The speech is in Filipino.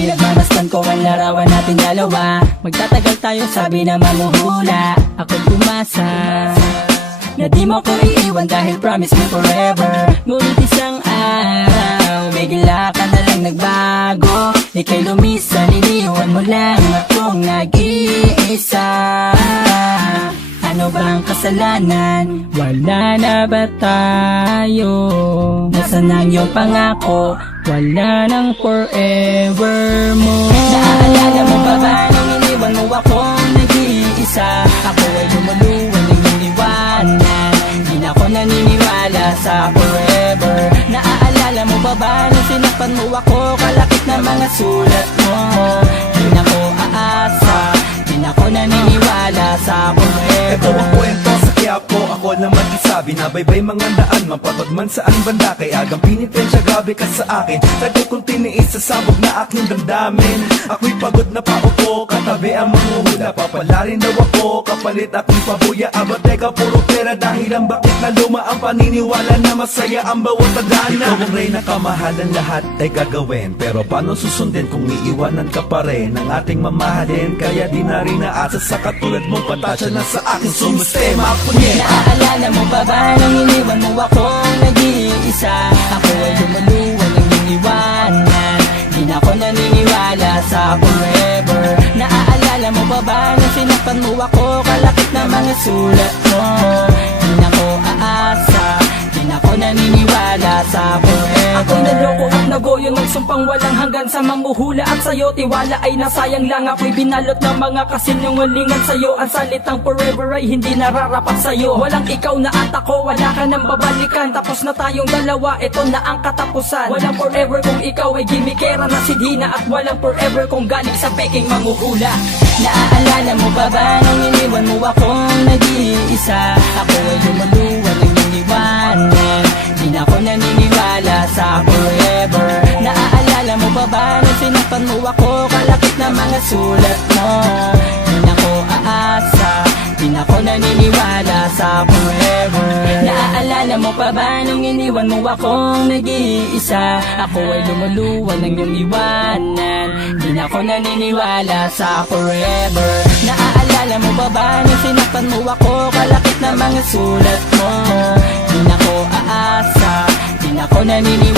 Iwasan ko ang larawan natin dalawa Magtatagal tayo sabi na mamuhula Ako'y umasa Na di mo ko iiwan dahil promise me forever Ngunit isang araw Bigla ka na lang nagbago Ika'y lumisan, iniwan mo lang akong nag-iisa ano ba ang kasalanan? Wala na ba tayo? Nasaan ang iyong pangako? Wala nang forever mo. Naaalala mo ba ba nung iniwan mo akong nag-iisa? Ako ay lumuluwan ng iniwanan Di na ako naniniwala sa forever. Naaalala mo ba ba nung sinakpan mo ako? Kalakit na mga sulat mo. Di na ako aasa. Di na ako naniniwala sa forever. Ito ang kwento na baybay mga daan Mapapag man saan banda. Kaya agang pinitensya grabe ka sa akin. Tagal kong tiniis sa sabog na aking damdamin. Ako'y pagod na paupo Katabi ang manguhula Papalarin daw ako Kapalit aking pabuya. Aba teka puro pera. Dahil ang bakit na luma Ang paniniwala na masaya ang bawat adana Ikaw ang reyna kamahalan lahat ay gagawin. Pero paano susundin kung iiwanan ka pa rin Ang ating mamahalin? Kaya di na rin naasa sa katulad mong patasya na sa aking sumistema. Punyeta Naaalala mo ba ba nang iniwan mo akong nag-iisa. Ako ay lumuluwan ng iniwanan. Di na ako naniniwala sa forever. Naaalala mo ba ba nang sinaktan mo ako? Kalakit na mga sulat mo. Di na ako aasa. Di na ako naniniwala sa forever Ako'y naloko at nagoyo ng sumpang walang hanggan sa mamuhula at sa'yo. Tiwala ay nasayang lang ako'y binalot ng mga kasinungalingan sa'yo. Ang salitang forever ay hindi nararapat sa'yo. Walang ikaw na at ako, wala ka nang babalikan. Tapos na tayong dalawa, ito na ang katapusan. Walang forever kung ikaw ay gimikera na si Dina At walang forever kung galing sa peking mamuhula. Naaalala mo ba ba nung iniwan mo akong nag-iisa? Ako ay lumuluwan ng iniwanan Di na ako naniniwala sinaktan mo ako Kalapit na mga sulat mo? Di na ako aasa Di na ako naniniwala sa forever. Naaalala mo pa ba nung iniwan mo akong nag-iisa? Ako ay lumuluwan ng iyong iwanan. Di na ako naniniwala sa forever. Naaalala mo ba ba nung sinaktan mo ako Kalapit na mga sulat mo? Di na ako aasa Di na ako naniniwala